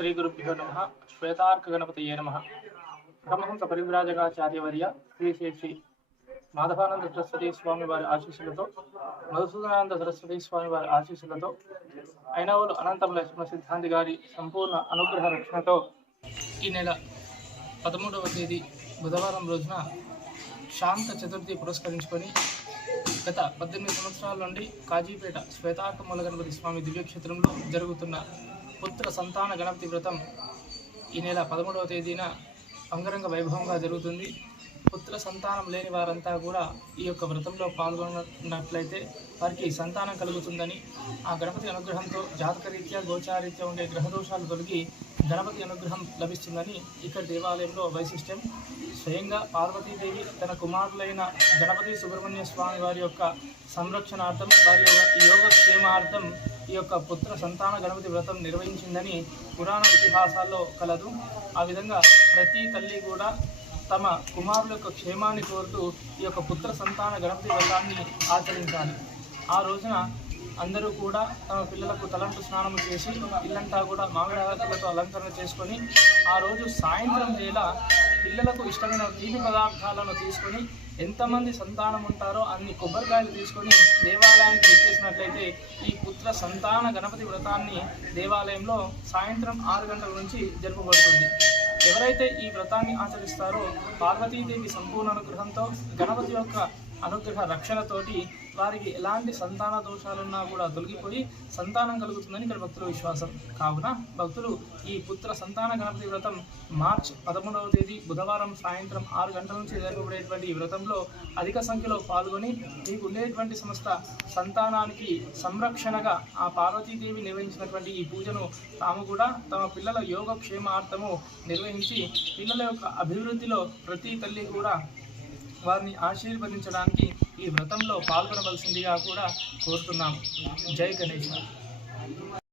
శ్రీ గురుభ్యో నమ శ్వేతార్క గణపతయే నమ బ్రహ్మహంస పరివ్రాజకాచార్యవర్య శ్రీ శ్రీ శ్రీ మాధవానంద సరస్వతి స్వామి వారి ఆశీస్సులతో మధుసూదనానంద సరస్వతి స్వామి వారి ఆశీస్సులతో ఐనవోలు అనంతం లక్ష్మణ సిద్ధాంతి గారి సంపూర్ణ అనుగ్రహ రక్షణతో ఈ నెల పదమూడవ తేదీ బుధవారం రోజున శాంత చతుర్థి పురస్కరించుకొని గత పద్దెనిమిది సంవత్సరాల నుండి కాజీపేట శ్వేతార్క మూల గణపతి స్వామి దివ్యక్షేత్రంలో జరుగుతున్న పుత్ర సంతాన గణపతి వ్రతం ఈ నెల పదమూడవ తేదీన అంగరంగ వైభవంగా జరుగుతుంది. పుత్ర సంతానం లేని వారంతా కూడా ఈ యొక్క వ్రతంలో పాల్గొన్నట్లయితే వారికి సంతానం కలుగుతుందని ఆ గణపతి అనుగ్రహంతో జాతకరీత్యా గోచారీత్యా ఉండే గ్రహదోషాలు తొలగి గణపతి అనుగ్రహం లభిస్తుందని ఇక్కడ దేవాలయంలో వైశిష్టం. స్వయంగా పార్వతీదేవి తన కుమారులైన గణపతి సుబ్రహ్మణ్య స్వామి వారి యొక్క సంరక్షణార్థం వారి యొక్క యోగక్షేమార్థం ఈ యొక్క పుత్ర సంతాన గణపతి వ్రతం నిర్వహించిందని పురాణ ఇతిహాసాల్లో కలదు. ఆ విధంగా ప్రతి తల్లి కూడా తమ కుమారుల యొక్క క్షేమాన్ని కోరుతూ ఈ యొక్క పుత్ర సంతాన గణపతి వ్రతాన్ని ఆచరించాలి. ఆ రోజున అందరూ కూడా తమ పిల్లలకు తలంటు స్నానం చేసి ఇల్లంతా కూడా మామిడి ఆకులతో అలంకరణ చేసుకొని ఆ రోజు సాయంత్రం వేళ పిల్లలకు ఇష్టమైన తీపి పదార్థాలను తీసుకొని ఎంతమంది సంతానం ఉంటారో అన్ని కొబ్బరికాయలు తీసుకొని దేవాలయానికి తెచ్చేసినట్లయితే ఈ పుత్ర సంతాన గణపతి వ్రతాన్ని దేవాలయంలో సాయంత్రం ఆరు గంటల నుంచి జరుపబడుతుంది ఎవరైతే ఈ వ్రతాన్ని ఆచరిస్తారో పార్వతీదేవి సంపూర్ణ అనుగ్రహంతో గణపతి యొక్క అనుగ్రహ రక్షణతోటి వారికి ఎలాంటి సంతాన దోషాలున్నా కూడా తొలగిపోయి సంతానం కలుగుతుందని ఇక్కడ భక్తుల విశ్వాసం. కావున భక్తులు ఈ పుత్ర సంతాన గణపతి వ్రతం మార్చ్ పదమూడవ తేదీ బుధవారం సాయంత్రం ఆరు గంటల నుంచి జరగబడేటువంటి ఈ వ్రతంలో అధిక సంఖ్యలో పాల్గొని మీకు ఉండేటువంటి సమస్త సంతానానికి సంరక్షణగా ఆ పార్వతీదేవి నిర్వహించినటువంటి ఈ పూజను తాము కూడా తమ పిల్లల యోగక్షేమార్థము నిర్వహించి పిల్లల యొక్క అభివృద్ధిలో ప్రతి తల్లి కూడా వారిని ఆశీర్వదించడానికి ఈ వ్రతంలో పాల్గొనవలసిందిగా కూడా కోరుతున్నాము. జై గణేష్.